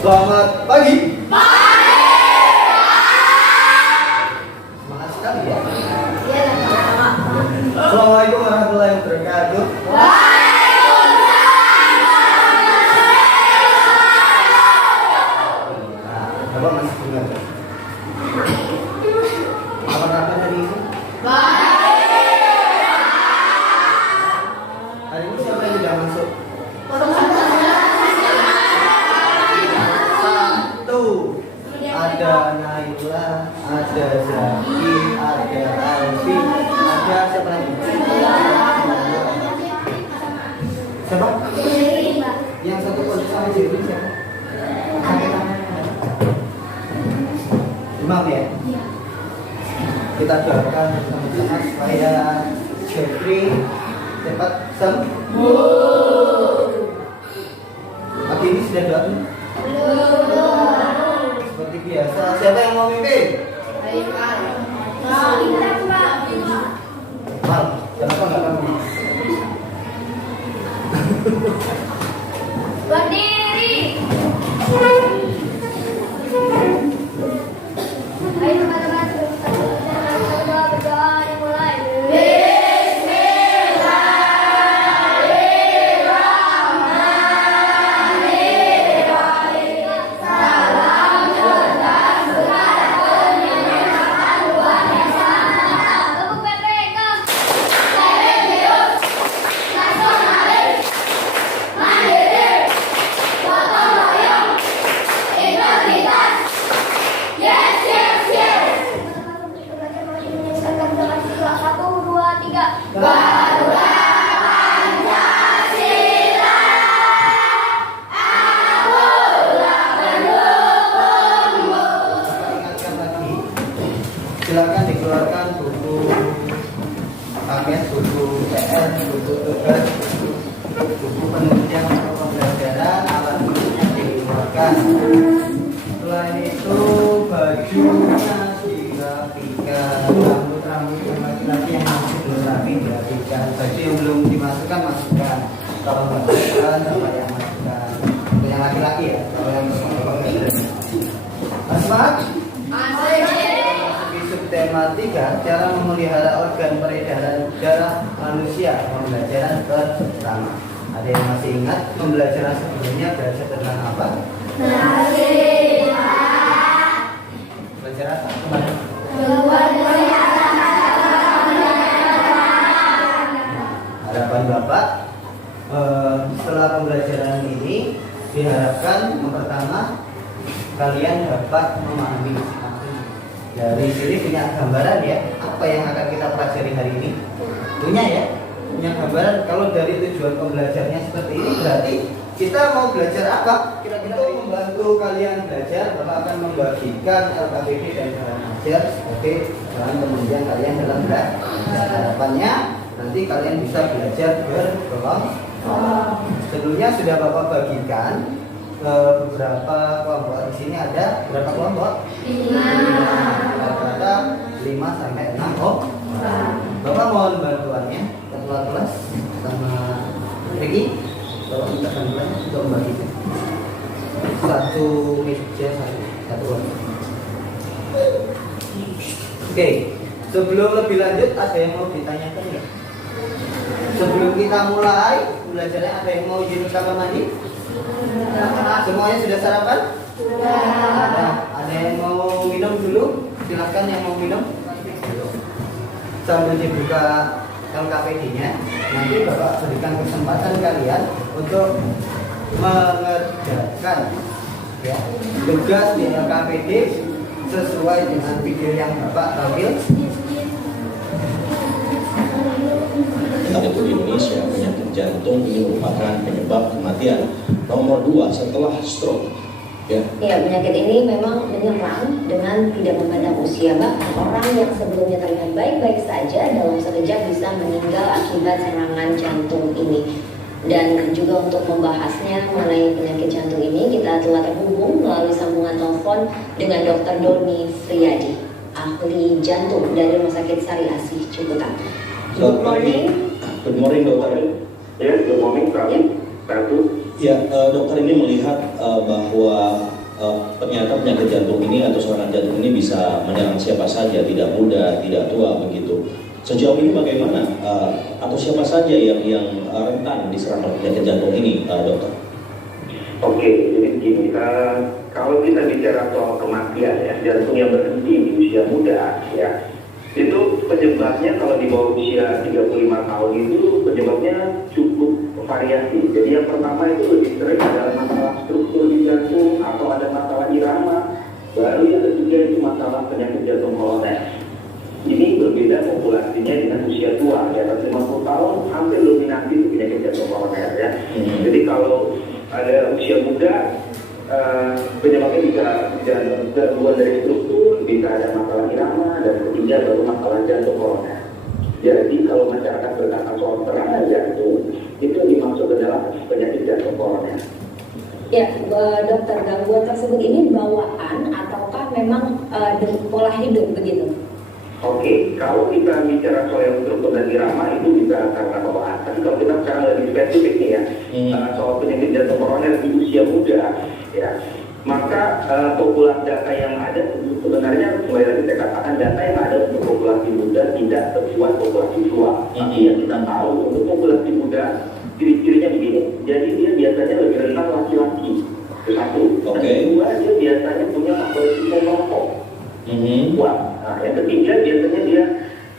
Selamat pagi. Assalamualaikum warahmatullahi wabarakatuh. Bapak masih ingat ya? Apa hari ini? Hari ini siapa yang sudah masuk? Satu. Ada Naila, ada Zaki, ada Alfi, ada siapa lagi? Siapa? Yang satu posisi sama Jeremy siapa? Imam ya? Kita doakan bersama-sama supaya Jeffrey cepat sembuh. Pagi ini sudah doa? Seperti biasa, siapa yang mau mimpin? Mal, kenapa nggak kamu? Berdiri. Ayo teman-teman, berdoa dimulai. Silakan dikeluarkan buku paket, buku PR, buku tugas, buku penelitian atau pembelajaran, alat tulisnya dikeluarkan. Setelah itu bajunya dirapikan, rambut laki-laki yang masih belum rapi dirapikan, baju yang belum dimasukkan masukkan. Kalau masukkan, bapak yang masukkan. Untuk yang laki-laki ya, kalau yang bapak nggak ada. Mas? Tema 3, cara memelihara organ peredaran darah manusia, pembelajaran pertama. Ada yang masih ingat pembelajaran sebelumnya belajar tentang apa? Belajar apa? Harapan Bapak setelah pembelajaran ini diharapkan yang pertama kalian dapat memahami. Dari sini punya gambaran ya, apa yang akan kita pelajari hari ini? Punya ya? Punya gambaran. Kalau dari tujuan pembelajarnya seperti ini, berarti kita mau belajar apa? Kira-kira membantu kalian belajar, Bapak akan membagikan LKPD dan cara ajar sebagai bahan penunjang kalian dalam belajar. Harapannya nanti kalian bisa belajar berkelompok. Sebelumnya sudah Bapak bagikan beberapa kelompok. Di sini ada berapa kelompok? 5. Rata-rata 5 sampai 6 Bapak mohon bantuannya ketua kelas sama Ricky. Bapak minta bantuan untuk membagikan satu meja satu orang. Oke, sebelum lebih lanjut ada yang mau ditanyakan nggak? Sebelum kita mulai belajarnya ada yang mau izin kamar mandi? Semuanya sudah sarapan? Sudah. Ada yang mau minum dulu? Silakan yang mau minum. Sambil dibuka LKPD-nya, nanti Bapak berikan kesempatan kalian untuk mengerjakan ya, tugas di LKPD sesuai dengan video yang Bapak tampil. Untuk Indonesia, penyakit jantung ini merupakan penyebab kematian nomor 2 setelah stroke. Ya, penyakit ini memang menyerang dengan tidak memandang usia. Bahkan orang yang sebelumnya terlihat baik-baik saja dalam sekejap bisa meninggal akibat serangan jantung ini. Dan juga untuk membahasnya mengenai penyakit jantung ini, kita telah terhubung melalui sambungan telepon dengan Dr. Doni Friyadi, ahli jantung dari Rumah Sakit Sari Asih Ciputat. Good morning. Good morning, Dokter. Yes, good morning, Pak. Yep. Satu. Ya, dokter ini melihat bahwa ternyata penyakit jantung ini atau serangan jantung ini bisa menyerang siapa saja, tidak muda, tidak tua begitu. Sejauh ini bagaimana atau siapa saja yang rentan diserang oleh penyakit jantung ini, dokter? Oke, jadi begini, kalau kita bicara soal kematian ya, jantung yang berhenti di usia muda ya, itu penyebabnya kalau di bawah usia 35 tahun itu penyebabnya cukup variasi. Jadi yang pertama itu lebih sering adalah masalah struktur di jantung atau ada masalah irama. Baru yang ketiga itu masalah penyakit jantung koroner. Ini berbeda populasinya dengan usia tua, di atas 50 tahun hampir dominasi itu penyakit jantung koroner ya. Jadi kalau ada usia muda, penyebabnya bisa gangguan dari struktur, bisa ada masalah irama, dan ketiga baru masalah jantung koroner. Jadi kalau masyarakat berkata soal serangan jantung, itu dimaksud adalah penyakit jantung koroner. Ya, dokter, gangguan tersebut ini bawaan ataukah memang pola hidup begitu? Oke, kalau kita bicara soal yang struktur dan irama itu bisa karena bawaan. Tapi kalau kita sekarang lebih spesifik nih ya, soal penyakit jantung koroner di usia muda, ya, maka populasi data yang ada sebenarnya kembali lagi saya katakan data yang ada untuk populasi muda tidak sekuat populasi tua. Tapi yang kita tahu untuk populasi muda ciri-cirinya begini. Jadi dia biasanya lebih rentan laki-laki. Itu satu. Oke. Kedua, dia biasanya punya faktor risiko merokok. Wah, nah, yang ketiga biasanya dia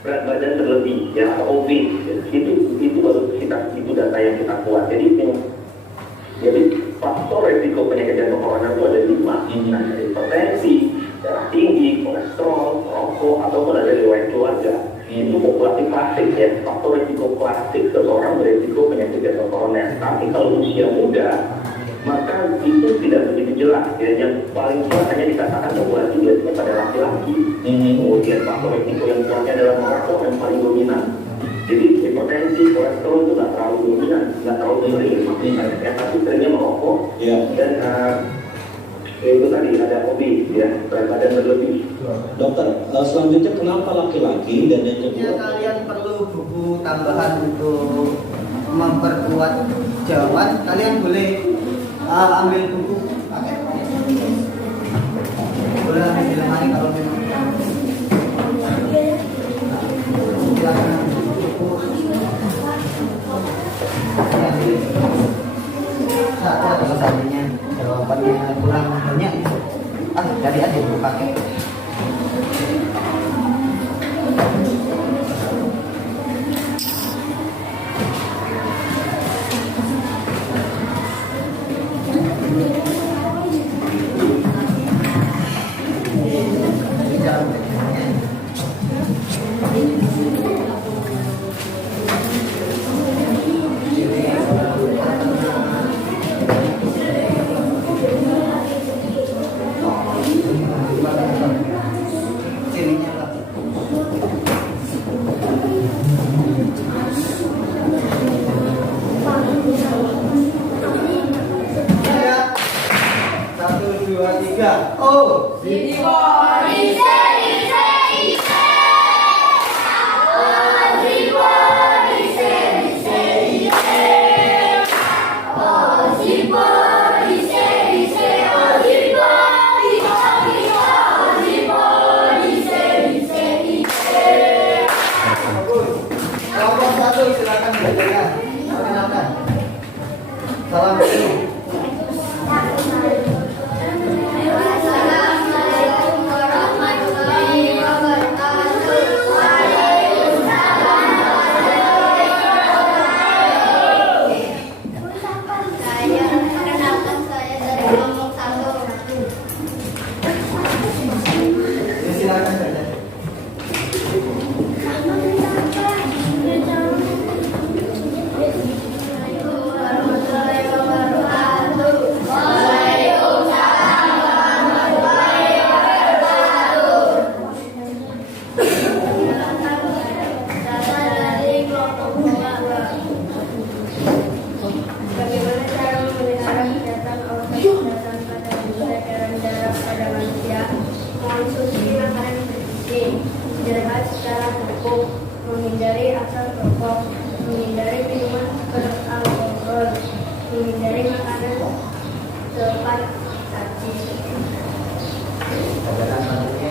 berat badan berlebih ya atau obes. Itu baru itu data yang kita kuat. Jadi faktor risiko penyakit jantung koroner itu ada 5. Nah, hipertensi, darah tinggi, kolesterol, rokok, ataupun ada riwayat keluarga. Itu populasi klasik ya, faktor risiko klasik seseorang berisiko penyakit jantung koroner. Tapi kalau usia muda, maka itu tidak begitu jelas ya. Yang paling jelas hanya dikatakan populasi biasanya pada laki-laki. Kemudian faktor risiko yang kuatnya adalah merokok yang paling dominan. Jadi hipertensi, kolesterol itu nggak terlalu dominan, nggak terlalu sering, ya, tapi seringnya merokok. Dan itu tadi ada hobi ya, berat badan berlebih. Dokter, selanjutnya kenapa laki-laki dan yang kedua? Kalian perlu buku tambahan untuk memperkuat jawaban. Kalian boleh ambil buku paket. Boleh ambil di lemari kalau memang. Silakan buku. Satu atau seandainya jawabannya kurang banyak, jadi aja buku paket. Salam dulu. Assalamualaikum warahmatullahi wabarakatuh. Waalaikumsalam warahmatullahi wabarakatuh. Saya perkenalkan saya dari kelompok 1. Silakan saja. Warahmatullahi wabarakatuh. Waalaikumsalam warahmatullahi wabarakatuh. Saya dari kelompok 2. Bagaimana cara memelihara kesehatan awal kesehatan pada manusia dan darah pada manusia? Mengonsumsi makanan bergizi, istirahat secara cukup, menghindari asam rokok, menghindari minuman beralkohol, menghindari makan depan saji. Pelajaran selanjutnya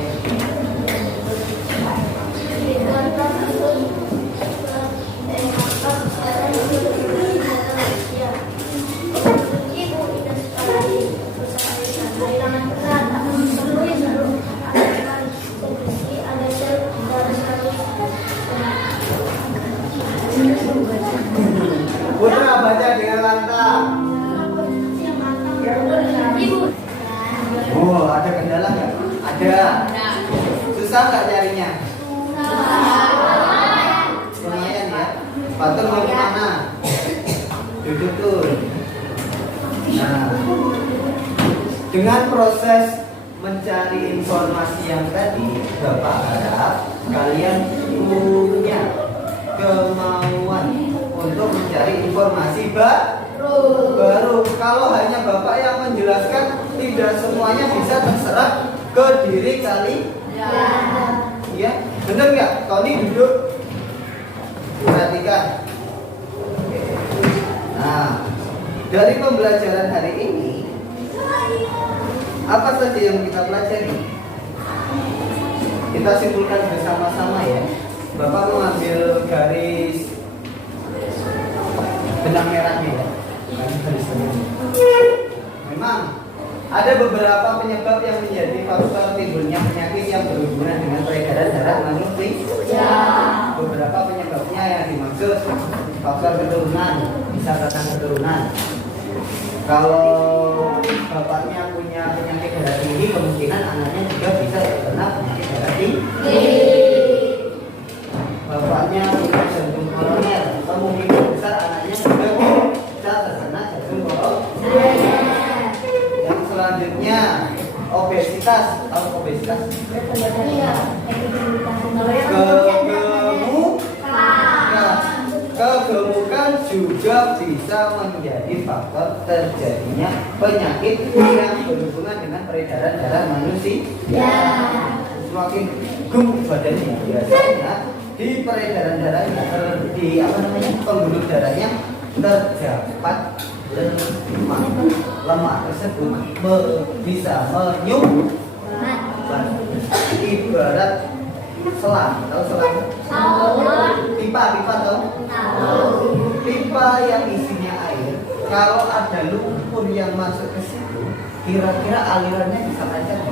Putra baca dengan lantang. Oh, ada kendala nggak? Ada. Susah nggak carinya? Lumayan ya. Patul mau kemana? Duduk tuh. Nah, dengan proses mencari informasi yang tadi, Bapak harap kalian punya kemauan untuk mencari informasi baru. Kalau hanya Bapak yang menjelaskan, tidak semuanya bisa terserap ke diri kalian. Ya, benar nggak? Tony duduk, perhatikan. Nah, dari pembelajaran hari ini, apa saja yang kita pelajari? Kita simpulkan bersama-sama ya. Bapak mengambil garis benang merahnya ya. Memang ada beberapa penyebab yang menjadi faktor timbulnya penyakit yang berhubungan dengan peredaran darah manusia. Beberapa penyebabnya yang dimaksud faktor keturunan, bisa karena keturunan. Kalau bapaknya punya penyakit darah tinggi, kemungkinan anaknya juga bisa terkena penyakit darah tinggi. Bapaknya punya jantung koroner, kemungkinan besar anaknya juga bisa terkena jantung koroner. Yang selanjutnya obesitas, atau obesitas kegemukan juga bisa menjadi faktor terjadinya penyakit yang berhubungan dengan peredaran darah manusia. Semakin gemuk badannya, biasanya di peredaran darahnya, di pembuluh darahnya terdapat lemak tersebut bisa menyumbat, ibarat selang, tahu selang? Pipa tahu? Pipa yang isinya air, kalau ada lumpur yang masuk ke situ, kira-kira alirannya bisa lancar?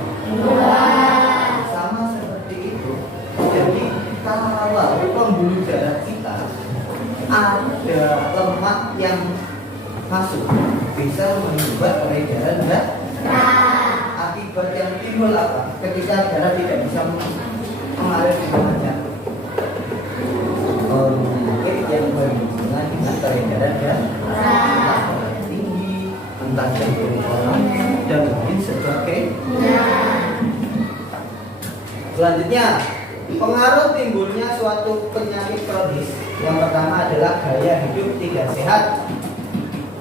Sama seperti itu. Jadi kalau pembuluh darah kita ada lemak yang masuk, bisa menyumbat peredaran darah. Akibat yang timbul apa? Ketika darah tidak bisa mengalir di dalam jantung. Penyakit yang berhubungan dengan peredaran darah tinggi, entah jantung koroner dan lain sebagainya. Selanjutnya, pengaruh timbulnya suatu penyakit kronis. Yang pertama adalah gaya hidup tidak sehat.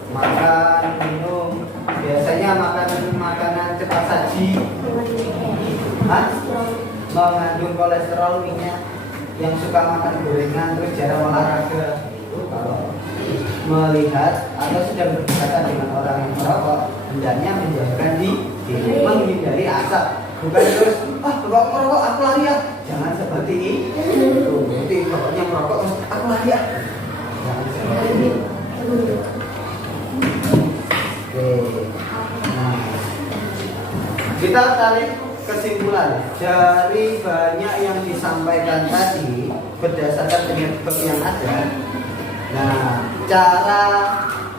Makan, minum, biasanya makanan cepat saji, mengandung kolesterol, minyak, yang suka makan gorengan, terus jarang olahraga. Itu kalau melihat atau sedang berbicara dengan orang yang merokok, hendaknya menjauhkan diri, menghindari asap. Bukan terus, merokok aku lari ya. Jangan seperti itu. Jadi pokoknya merokok aku lari ya. Jangan seperti itu. Oke. Nah, kita tarik kesimpulan dari banyak yang disampaikan tadi berdasarkan penyebab yang ada. Nah, cara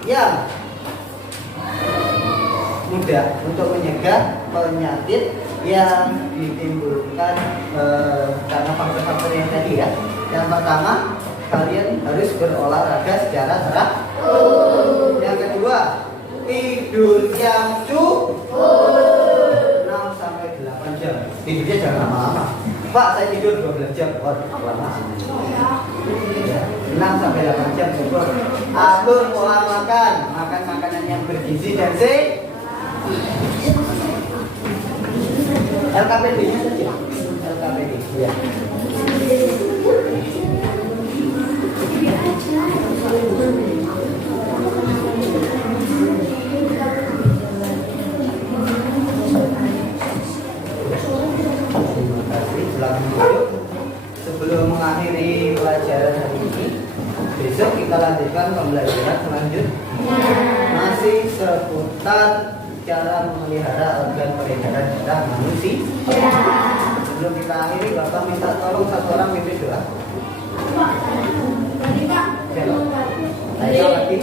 yang mudah untuk mencegah penyakit yang ditimbulkan karena faktor-faktor yang tadi ya. Yang pertama, kalian harus berolahraga secara teratur. Yang kedua, tidur yang cukup 6-8 jam. Tidurnya jangan lama-lama. Pak, saya tidur 12 jam. Lama. 6-8 jam cukup. Atur pola makan, makan makanan yang bergizi dan sehat. LKPD-nya saja. LKPD. Ya. mengakhiri pelajaran hari ini. Besok kita lanjutkan pembelajaran selanjutnya. Masih seputar cara memelihara organ peredaran darah manusia. Sebelum kita akhiri, Bapak minta tolong satu orang pimpin doa. Siapa? Ayo lagi.